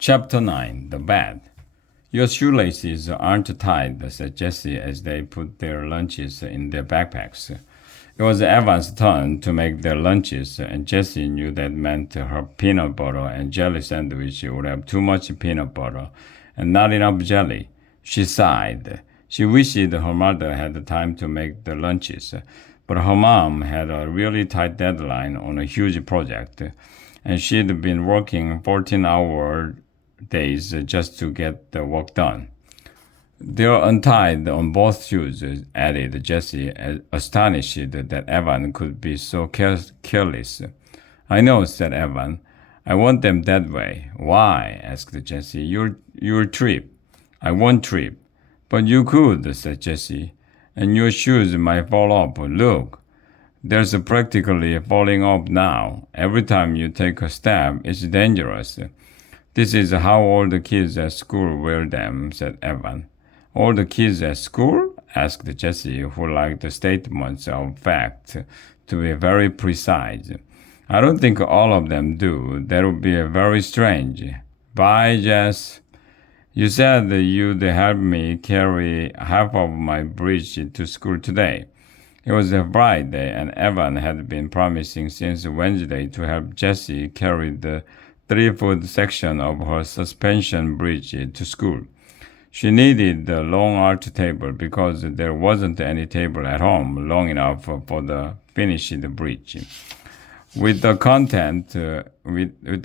Chapter 9 The Bed. Your shoelaces aren't tied, said Jessie as they put their lunches in their backpacks. It was Evan's turn to make their lunches, and Jessie knew that meant her peanut butter and jelly sandwich would have too much peanut butter and not enough jelly. She sighed. She wished her mother had the time to make the lunches, but her mom had a really tight deadline on a huge project, and she'd been working 14-hour days just to get the work done. They're untied on both shoes, added Jessie, astonished that Evan could be so careless. I know, said Evan. I want them that way. Why? Asked Jessie. You'll trip. I won't trip. But you could, said Jessie. And your shoes might fall off. Look. There's practically falling off now. Every time you take a step, it's dangerous. This is how all the kids at school wear them, said Evan. All the kids at school? Asked Jessie, who liked the statements of fact to be very precise. I don't think all of them do. That would be very strange. Bye, Jess. You said you'd help me carry half of my bridge to school today. It was a Friday, and Evan had been promising since Wednesday to help Jessie carry the 3-foot section of her suspension bridge to school. She needed the long art table because there wasn't any table at home long enough for the finished bridge. With the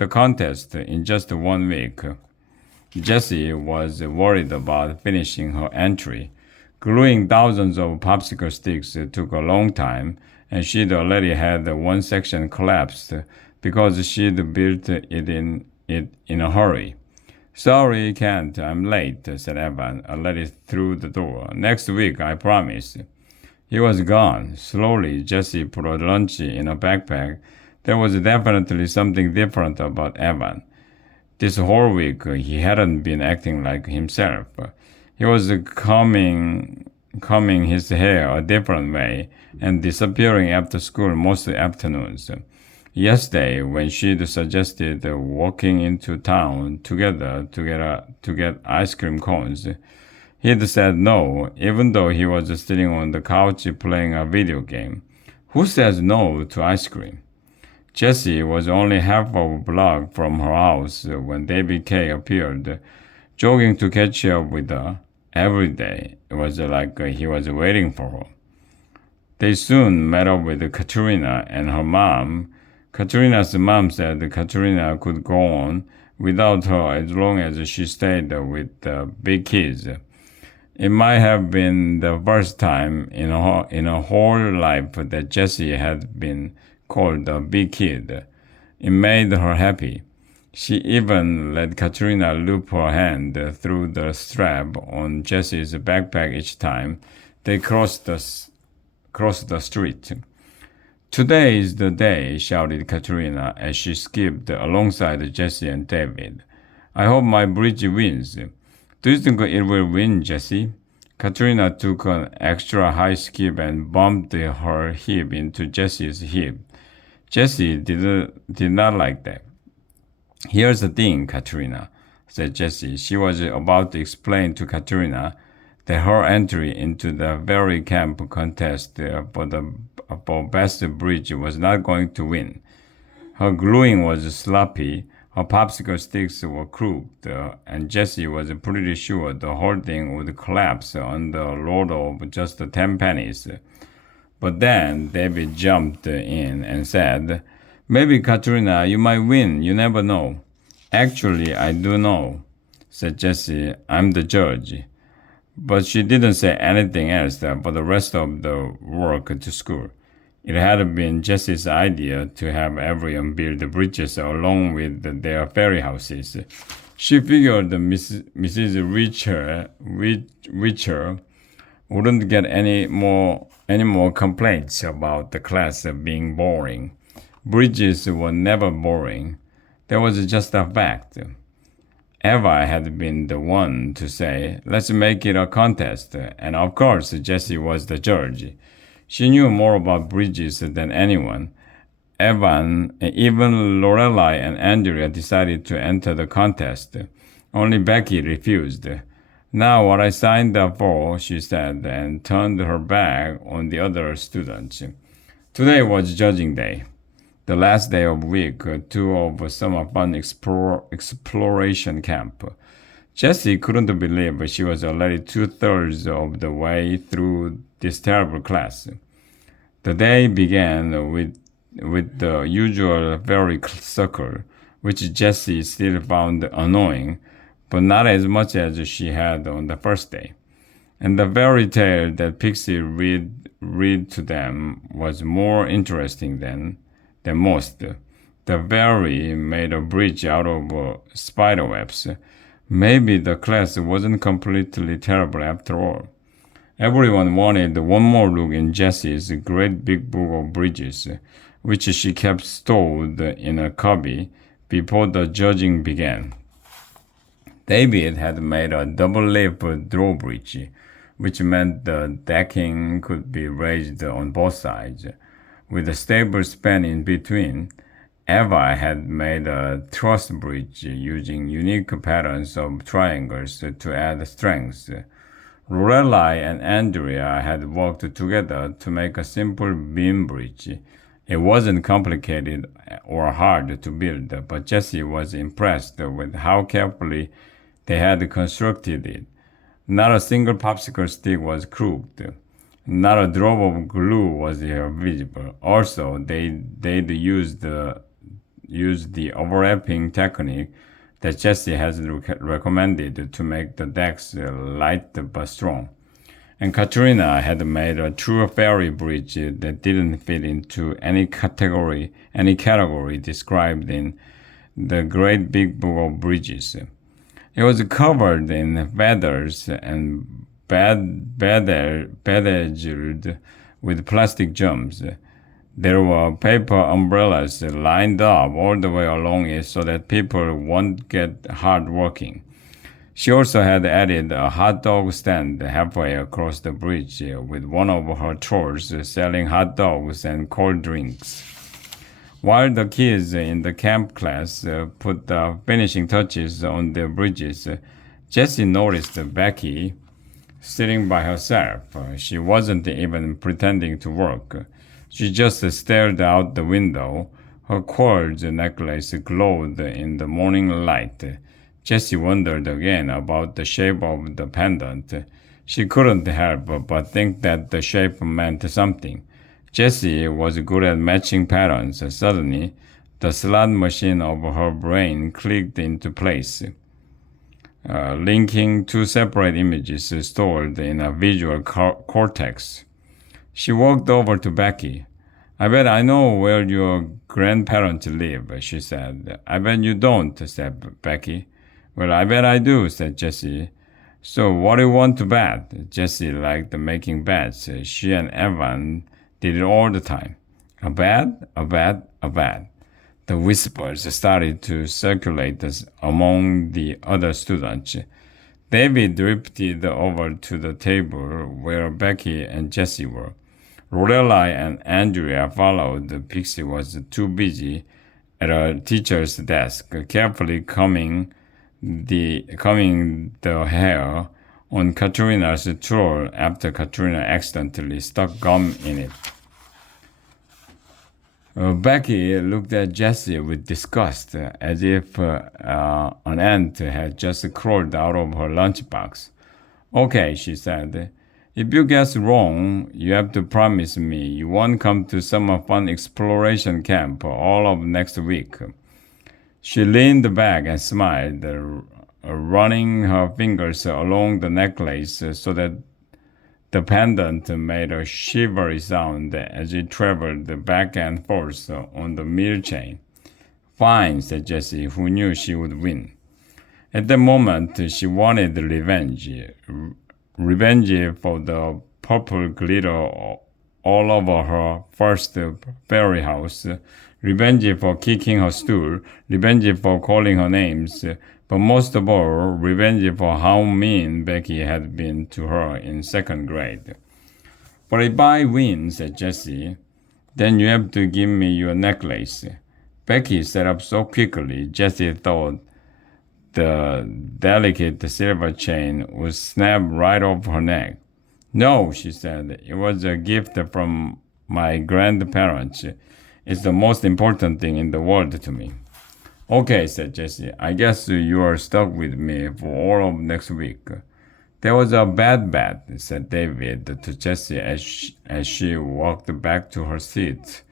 contest in just 1 week, Jessie was worried about finishing her entry. Gluing thousands of popsicle sticks took a long time, and she'd already had one section collapsed because she'd built it in a hurry. Sorry, Kent, I'm late, said Evan, already through the door. Next week, I promise. He was gone. Slowly, Jessie put her lunch in a backpack. There was definitely something different about Evan. This whole week, he hadn't been acting like himself. He was combing his hair a different way and disappearing after school most afternoons. Yesterday, when she'd suggested walking into town together to get ice cream cones, he'd said no, even though he was sitting on the couch playing a video game. Who says no to ice cream? Jessie was only half of a block from her house when David Kay appeared, jogging to catch up with her. Every day, it was like he was waiting for her. They soon met up with Katrina and her mom. Katrina's mom said Katrina could go on without her as long as she stayed with the big kids. It might have been the first time in her whole life that Jessie had been called a big kid. It made her happy. She even let Katrina loop her hand through the strap on Jessie's backpack each time they crossed the street. Today is the day, shouted Katrina as she skipped alongside Jessie and David. I hope my bridge wins. Do you think it will win, Jessie? Katrina took an extra high skip and bumped her hip into Jessie's hip. Jessie did not like that. Here's the thing, Katrina, said Jessie. She was about to explain to Katrina that her entry into the very camp contest for best bridge was not going to win. Her gluing was sloppy, her popsicle sticks were crooked, and Jessie was pretty sure the whole thing would collapse under a load of just 10 pennies. But then David jumped in and said, Maybe, Katrina, you might win. You never know. Actually, I do know, said Jessie. I'm the judge. But she didn't say anything else for the rest of the work to school. It had been Jessie's idea to have everyone build bridges along with their ferry houses. She figured Mrs. Richer wouldn't get any more complaints about the class being boring. Bridges were never boring. That was just a fact. Eva had been the one to say, let's make it a contest, and of course Jessie was the judge. She knew more about bridges than anyone, even Lorelai and Andrea decided to enter the contest. Only Becky refused. Not what I signed up for, she said, and turned her back on the other students. Today was judging day, the last day of week two of summer fun exploration camp. Jessie couldn't believe she was already two-thirds of the way through this terrible class. The day began with the usual fairy circle, which Jessie still found annoying, but not as much as she had on the first day. And the fairy tale that Pixie read to them was more interesting than most. The fairy made a bridge out of spider webs. Maybe the class wasn't completely terrible after all. Everyone wanted one more look in Jessie's great big book of bridges, which she kept stored in a cubby before the judging began. David had made a double-leaf drawbridge, which meant the decking could be raised on both sides, with a stable span in between. Eva had made a truss bridge using unique patterns of triangles to add strength. Lorelai and Andrea had worked together to make a simple beam bridge. It wasn't complicated or hard to build, but Jessie was impressed with how carefully they had constructed it. Not a single popsicle stick was crooked. Not a drop of glue was visible. Also, they'd used the overlapping technique that Jessie has recommended to make the decks light but strong. And Katrina had made a true fairy bridge that didn't fit into any category described in the great big book of bridges. It was covered in feathers and bedazzled with plastic gems. There were paper umbrellas lined up all the way along it so that people won't get hard walking. She also had added a hot dog stand halfway across the bridge with one of her trolls selling hot dogs and cold drinks. While the kids in the camp class put the finishing touches on their bridges, Jessie noticed Becky sitting by herself. She wasn't even pretending to work. She just stared out the window. Her quartz necklace glowed in the morning light. Jessie wondered again about the shape of the pendant. She couldn't help but think that the shape meant something. Jessie was good at matching patterns. Suddenly, the slot machine of her brain clicked into place, linking two separate images stored in a visual cortex. She walked over to Becky. "I bet I know where your grandparents live," she said. "I bet you don't," said Becky. "Well, I bet I do," said Jessie. "So what do you want to bet?" Jessie liked making bets. She and Evan did it all the time. "A bet, a bet, a bet." The whispers started to circulate among the other students. David drifted over to the table where Becky and Jessie were. Lorelai and Andrea followed. Pixie was too busy at her teacher's desk, carefully combing the hair on Katrina's troll after Katrina accidentally stuck gum in it. Becky looked at Jessie with disgust, as if an ant had just crawled out of her lunchbox. "Okay," she said. "If you guess wrong, you have to promise me you won't come to summer fun exploration camp all of next week." She leaned back and smiled, running her fingers along the necklace so that the pendant made a shivery sound as it traveled back and forth on the mirror chain. "Fine," said Jessie, who knew she would win. At the moment, she wanted revenge. Revenge for the purple glitter all over her first fairy house, revenge for kicking her stool, revenge for calling her names, but most of all, revenge for how mean Becky had been to her in second grade. "But if I win," said Jessie, Then you have to give me your necklace. Becky sat up so quickly, Jessie thought the delicate silver chain would snap right off her neck. No, she said, it was a gift from my grandparents. It's the most important thing in the world to me. Okay, said Jessie, I guess you are stuck with me for all of next week. That was a bad bet, said David to Jessie as she walked back to her seat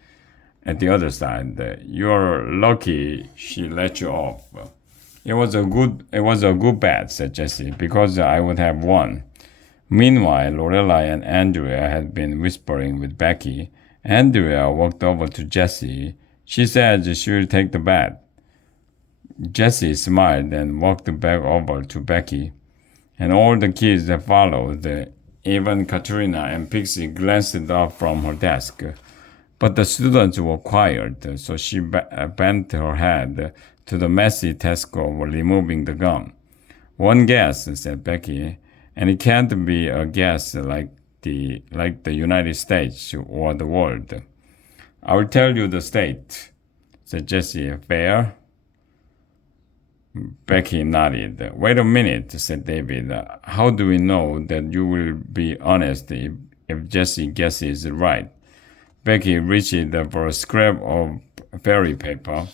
at the other side. You're lucky she let you off. It was a good bet, said Jessie, because I would have won. Meanwhile, Lorelai and Andrea had been whispering with Becky. Andrea walked over to Jessie. She said she would take the bet. Jessie smiled and walked back over to Becky, and all the kids followed. Even Katrina and Pixie glanced up from her desk. But the students were quiet, so she bent her head to the messy task of removing the gum. One guess, said Becky, and it can't be a guess like the United States or the world. I will tell you the state, said Jessie. Fair? Becky nodded. Wait a minute, said David. How do we know that you will be honest if Jessie guesses right? Becky reached for a scrap of fairy paper,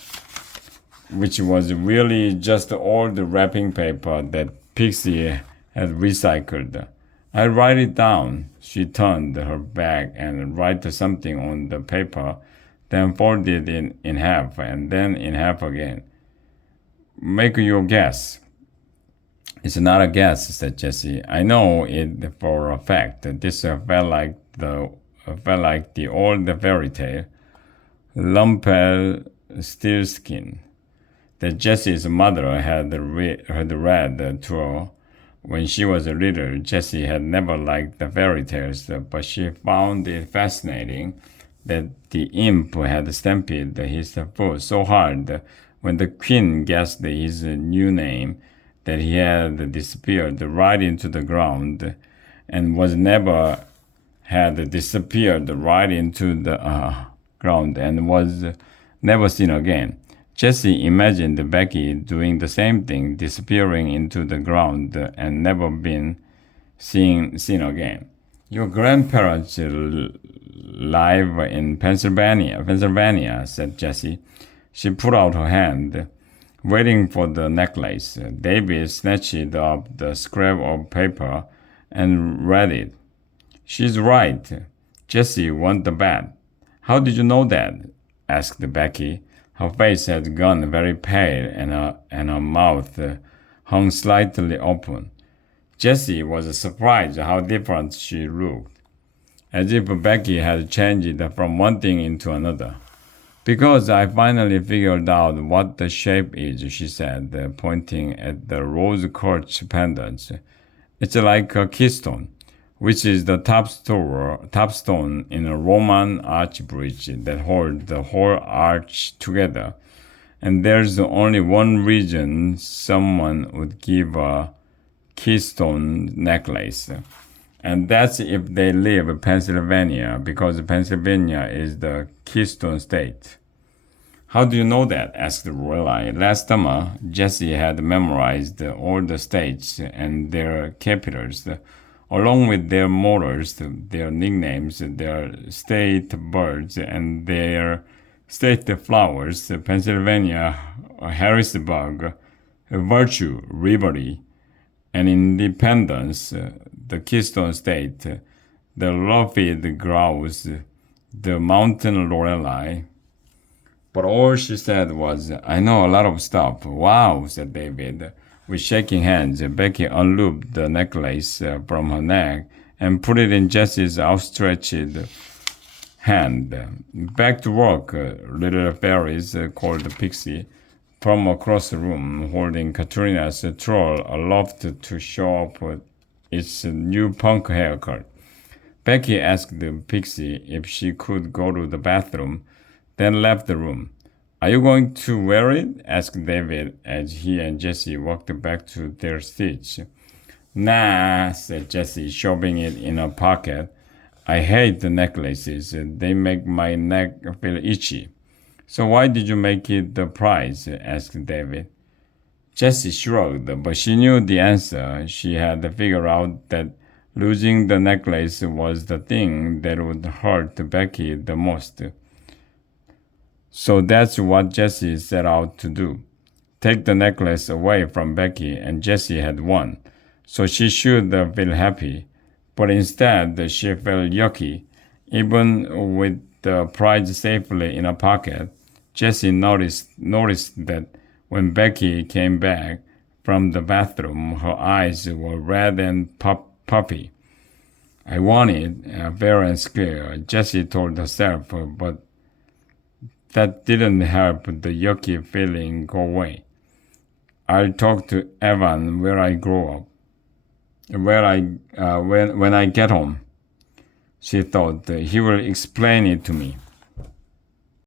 which was really just all the wrapping paper that Pixie had recycled. I write it down. She turned her back and wrote something on the paper, then folded it in half and then in half again. Make your guess. It's not a guess, said Jessie. I know it for a fact. This felt like the old fairy tale, Rumpelstiltskin, that Jessie's mother had read to her when she was little. Jessie had never liked the fairy tales, but she found it fascinating that the imp had stamped his foot so hard when the queen guessed his new name that he had disappeared right into the ground and was never had disappeared right into the ground and was never seen again. Jessie imagined Becky doing the same thing, disappearing into the ground and never been seen again. Your grandparents live in Pennsylvania, said Jessie. She put out her hand, waiting for the necklace. David snatched up the scrap of paper and read it. She's right. Jessie won the bet. How did you know that? Asked Becky. Her face had gone very pale and her mouth hung slightly open. Jessie was surprised how different she looked, as if Becky had changed from one thing into another. Because I finally figured out what the shape is, she said, pointing at the rose quartz pendants. It's like a keystone, which is the top stone in a Roman arch bridge that holds the whole arch together. And there's only one reason someone would give a keystone necklace. And that's if they live in Pennsylvania, because Pennsylvania is the Keystone State. How do you know that? Asked Lorelai. Last summer, Jessie had memorized all the states and their capitals, along with their mottos, their nicknames, their state birds, and their state flowers. Pennsylvania, Harrisburg, Virtue, Liberty, and Independence, the Keystone State, the Lafitte Grouse, the Mountain Lorelei. But all she said was, I know a lot of stuff. Wow, said David. With shaking hands, Becky unlooped the necklace from her neck and put it in Jessie's outstretched hand. Back to work, little fairies called Pixie from across the room, holding Katrina's troll aloft to show off its new punk haircut. Becky asked Pixie if she could go to the bathroom, then left the room. Are you going to wear it? Asked David as he and Jessie walked back to their seats. Nah, said Jessie, shoving it in her pocket. I hate the necklaces. They make my neck feel itchy. So why did you make it the prize? Asked David. Jessie shrugged, but she knew the answer. She had figured out that losing the necklace was the thing that would hurt Becky the most. So that's what Jessie set out to do. Take the necklace away from Becky, and Jessie had won. So she should feel happy. But instead, she felt yucky. Even with the prize safely in her pocket, Jessie noticed that when Becky came back from the bathroom, her eyes were red and puffy. I want it, fair and square, Jessie told herself, but that didn't help the yucky feeling go away. I'll talk to Evan where I grow up. When I get home, she thought. He will explain it to me.